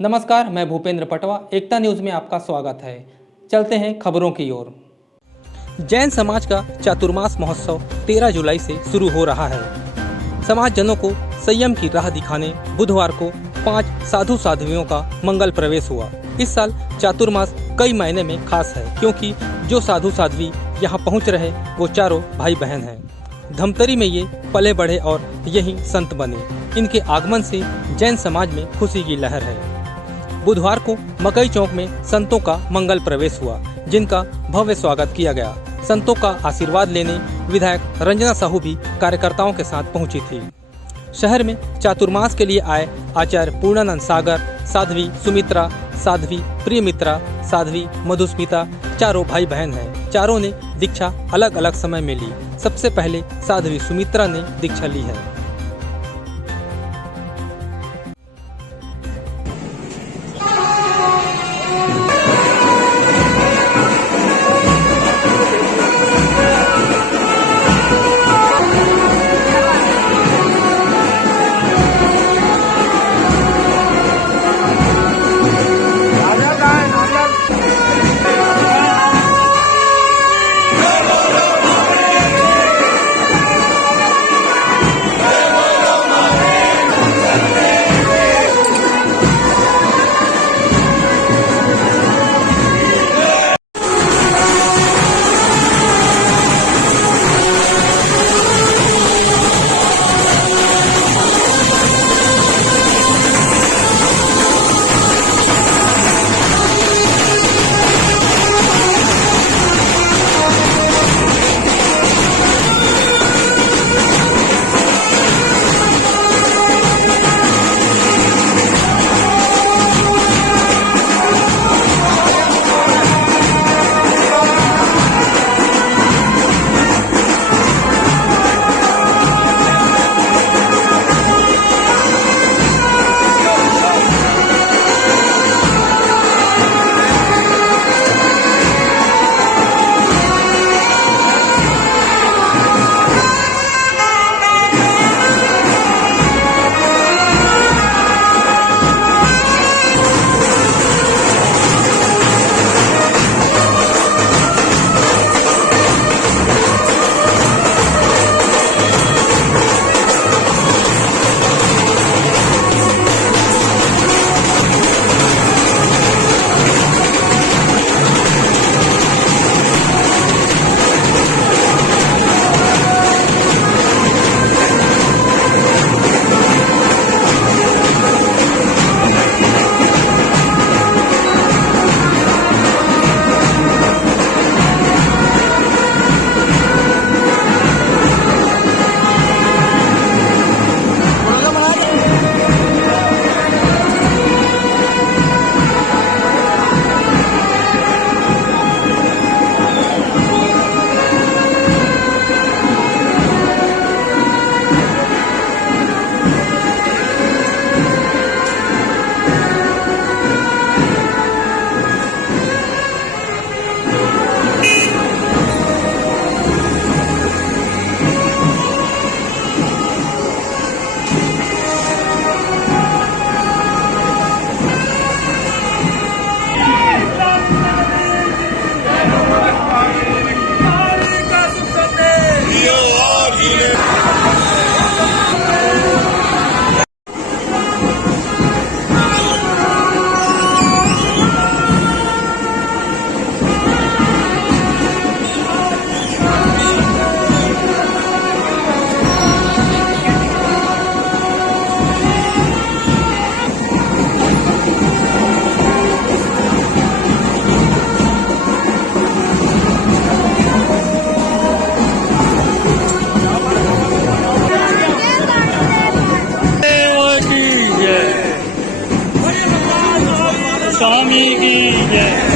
नमस्कार, मैं भूपेंद्र पटवा। एकता न्यूज़ में आपका स्वागत है। चलते हैं खबरों की ओर। जैन समाज का चातुर्मास महोत्सव 13 जुलाई से शुरू हो रहा है। समाजजनों को संयम की राह दिखाने बुधवार को 5 साधु साध्वियों का मंगल प्रवेश हुआ। इस साल चातुर्मास कई मायने में खास है, क्योंकि जो साधु साध्वी यहाँ पहुँच रहे वो चारों भाई बहन हैं। धमतरी में ये पले बढ़े और यही संत बने। इनके आगमन से जैन समाज में खुशी की लहर है। बुधवार को मकई चौक में संतों का मंगल प्रवेश हुआ, जिनका भव्य स्वागत किया गया। संतों का आशीर्वाद लेने विधायक रंजना साहू भी कार्यकर्ताओं के साथ पहुंची थी। शहर में चातुर्मास के लिए आए आचार्य पूर्णानंद सागर, साध्वी सुमित्रा, साध्वी प्रियमित्रा, साध्वी मधुस्मिता चारों भाई बहन हैं। चारों ने दीक्षा अलग अलग समय में ली। सबसे पहले साध्वी सुमित्रा ने दीक्षा ली है। स्वामी की जय।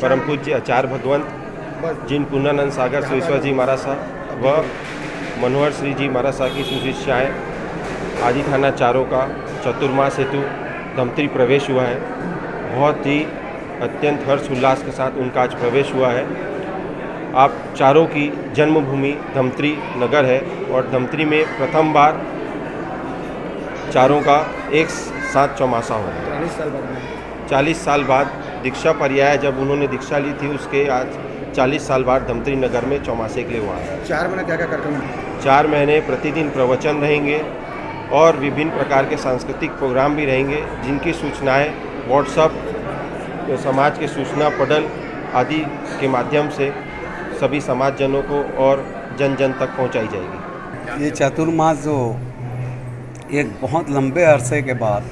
परम पूज्य आचार्य भगवंत जिन पूर्णानंद सागर सुरेश्वर जी महाराज साहब व मनोहर श्री जी महाराज साहब की सुशिष्याएँ आदि थाना चारों का चतुर्मास हेतु धमतरी प्रवेश हुआ है। बहुत ही अत्यंत हर्ष उल्लास के साथ उनका आज प्रवेश हुआ है। आप चारों की जन्मभूमि धमतरी नगर है और धमतरी में प्रथम बार चारों का एक साथ चौमासा हो रहा है। 40 साल बाद दीक्षा पर्याय जब उन्होंने दीक्षा ली थी उसके आज 40 साल बाद धमतरी नगर में चौमासे के लिए हुआ है। 4 महीने क्या क्या कार्यक्रम? 4 महीने प्रतिदिन प्रवचन रहेंगे और विभिन्न प्रकार के सांस्कृतिक प्रोग्राम भी रहेंगे, जिनकी सूचनाएं व्हाट्सएप, समाज के सूचना पटल आदि के माध्यम से सभी समाजजनों को और जन जन तक पहुंचाई जाएगी। ये चतुर्मास जो एक बहुत लंबे अरसे के बाद,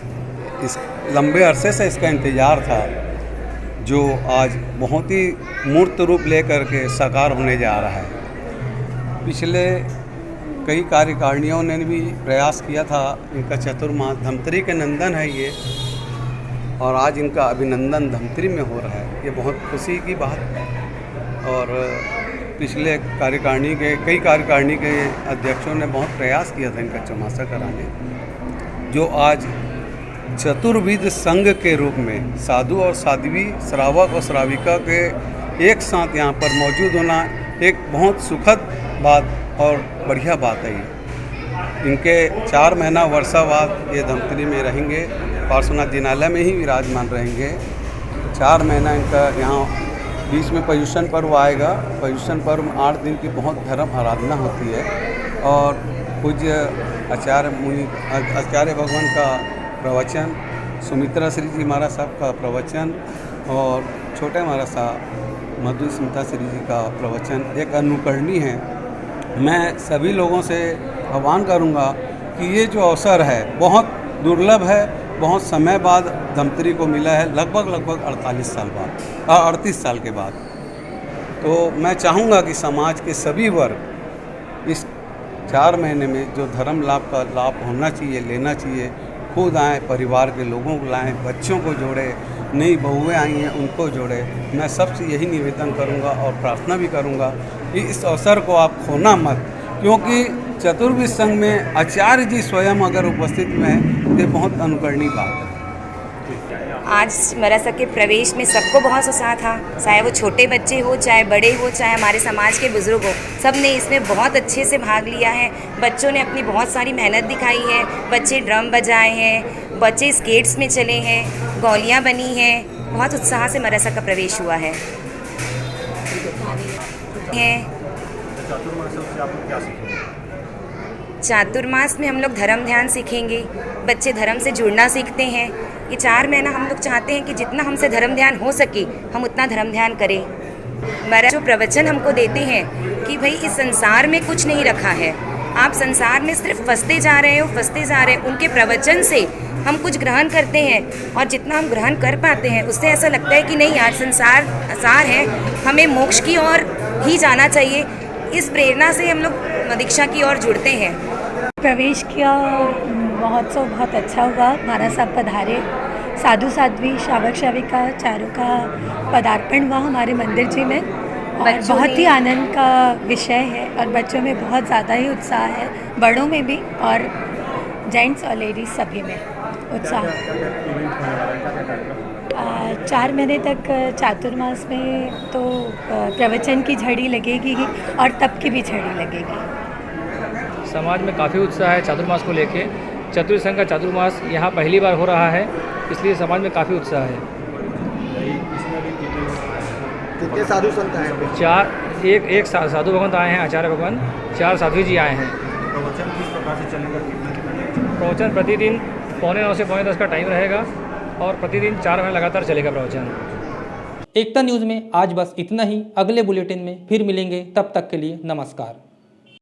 इस लंबे अरसे से इसका इंतज़ार था, जो आज बहुत ही मूर्त रूप लेकर के साकार होने जा रहा है। पिछले कई कार्यकारिणियों ने भी प्रयास किया था। इनका चतुर्मास धमतरी के नंदन है ये, और आज इनका अभिनंदन धमतरी में हो रहा है। ये बहुत खुशी की बात है। और पिछले कई कार्यकारिणी के अध्यक्षों ने बहुत प्रयास किया था इनका चौमासा कराने, जो आज चतुर्विध संघ के रूप में साधु और साध्वी, श्रावक और श्राविका के एक साथ यहाँ पर मौजूद होना एक बहुत सुखद बात और बढ़िया बात है। इनके 4 महीना वर्षा बाद ये धमतरी में रहेंगे, पार्श्वनाथ जिनालय में ही विराजमान रहेंगे। 4 महीना इनका यहाँ बीच में पर्युषण पर्व आएगा। पर्युषण पर्व में 8 दिन की बहुत धर्म आराधना होती है और पूज्य आचार्य भगवान का प्रवचन, सुमित्रा श्री जी महाराज साहब का प्रवचन और छोटे महाराज साहब मधु स्मिता श्री जी का प्रवचन एक अनुकरणीय है। मैं सभी लोगों से आह्वान करूंगा कि ये जो अवसर है बहुत दुर्लभ है, बहुत समय बाद धमतरी को मिला है, लगभग 38 साल के बाद। तो मैं चाहूँगा कि समाज के सभी वर्ग इस 4 महीने में जो धर्म लाभ का लाभ होना चाहिए, लेना चाहिए, खुद आएँ, परिवार के लोगों को लाएँ, बच्चों को जोड़े, नई बहुएँ आई हैं उनको जोड़े। मैं सबसे यही निवेदन करूंगा और प्रार्थना भी करूंगा कि इस अवसर को आप खोना मत, क्योंकि चतुर्विध संघ में आचार्य जी स्वयं अगर उपस्थित में हैं, ये बहुत अनुकरणीय बात है। आज मरासा के प्रवेश में सबको बहुत उत्साह था, चाहे वो छोटे बच्चे हो, चाहे बड़े हो, चाहे हमारे समाज के बुजुर्ग हो, सब ने इसमें बहुत अच्छे से भाग लिया है। बच्चों ने अपनी बहुत सारी मेहनत दिखाई है। बच्चे ड्रम बजाए हैं, बच्चे स्केट्स में चले हैं, गौलियाँ बनी हैं। बहुत उत्साह से मरासा का प्रवेश हुआ है। चातुर्मास में हम लोग धर्म ध्यान सीखेंगे, बच्चे धर्म से जुड़ना सीखते हैं। ये 4 महीना हम लोग चाहते हैं कि जितना हमसे धर्म ध्यान हो सके हम उतना धर्म ध्यान करें। महाराज जो प्रवचन हमको देते हैं कि भाई इस संसार में कुछ नहीं रखा है, आप संसार में सिर्फ फंसते जा रहे हो। उनके प्रवचन से हम कुछ ग्रहण करते हैं और जितना हम ग्रहण कर पाते हैं उससे ऐसा लगता है कि नहीं यार, संसार आसार है, हमें मोक्ष की ओर ही जाना चाहिए। इस प्रेरणा से हम लोग दीक्षा की ओर जुड़ते हैं। प्रवेश का महोत्सव बहुत अच्छा हुआ। महाराज साहब पधारे, साधु साध्वी, श्रावक श्राविका चारों का पदार्पण हुआ हमारे मंदिर जी में और बहुत ही आनंद का विषय है और बच्चों में बहुत ज़्यादा ही उत्साह है, बड़ों में भी और जेंट्स और लेडीज़ सभी में उत्साह। 4 महीने तक चातुर्मास में तो प्रवचन की झड़ी लगेगी ही और तप की भी झड़ी लगेगी। समाज में काफ़ी उत्साह है चातुर्मास को लेके। चतुर्थ संघ का चातुर्मास यहाँ पहली बार हो रहा है, इसलिए समाज में काफ़ी उत्साह है। कितने साधु संत आए? एक साधु भगवंत आए हैं, आचार्य भगवान, 4 साध्वी जी आए हैं। प्रवचन किस प्रकार से चलेगा? प्रवचन प्रतिदिन 9:15 से 10:15 का टाइम रहेगा और प्रतिदिन 4 महीने लगातार चलेगा प्रवचन। एकता न्यूज़ में आज बस इतना ही। अगले बुलेटिन में फिर मिलेंगे, तब तक के लिए नमस्कार।